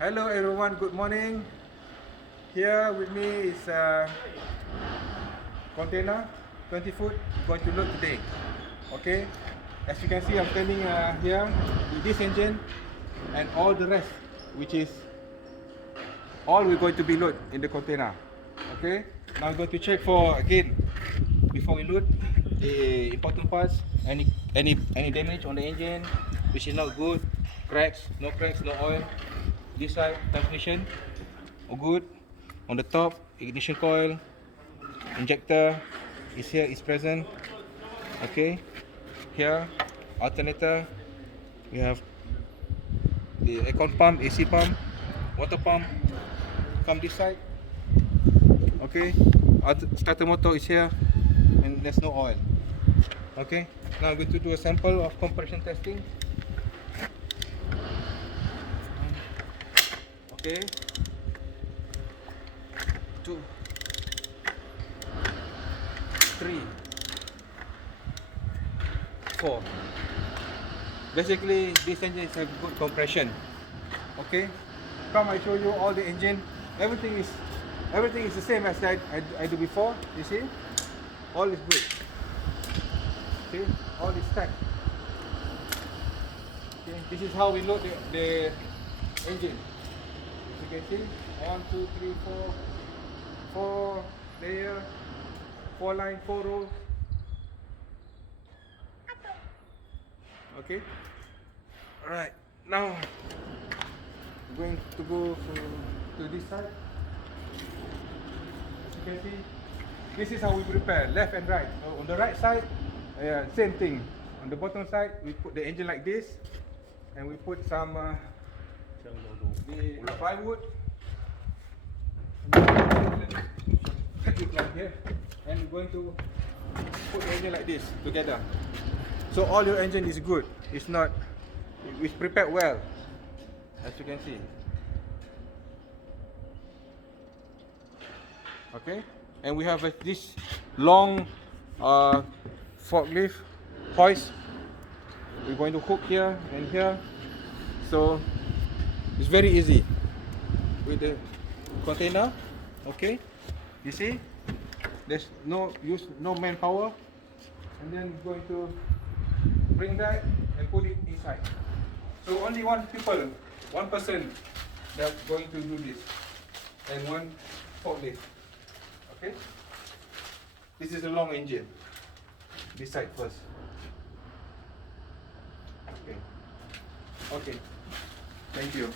Hello everyone, good morning. Here with me is container 20 foot going to load today. Okay, as you can see, I'm standing here with this engine and all the rest, which is all we're going to be load in the container. Okay, now I'm going to check for again before we load the important parts. Any damage on the engine which is not good, cracks, no oil. This side transmission all good. On the top, ignition coil, injector is here, is present. Okay, here alternator, we have the aircon pump, AC pump, water pump come this side. Okay, starter motor is here and there's no oil. Okay, now I'm going to do a sample of compression testing. Okay, 2, 3, 4. Basically, this engine is a good compression. Okay, come I show you all the engine. Everything is the same as I do before. You see, all is good. Okay, all is stacked. Okay, this is how we load the engine. As you can see, 1, 2, 3, 4 layer, 4 line, 4 rows. Okay, alright, now I'm going to go to this side. As you can see, this is how we prepare, left and right. On the right side, same thing. On the bottom side, we put the engine like this, and we put some the plywood. Like here, and we're going to put the engine like this together. So all your engine is good. It's not. It's prepared well, as you can see. Okay, and we have this long forklift hoist. We're going to hook here and here, so it's very easy with the container. Okay, you see, there's no manpower, and then we're going to bring that and put it inside. So only one person that's going to do this, and one forklift. Okay, this is a long engine. This side first. Okay. Okay. Thank you.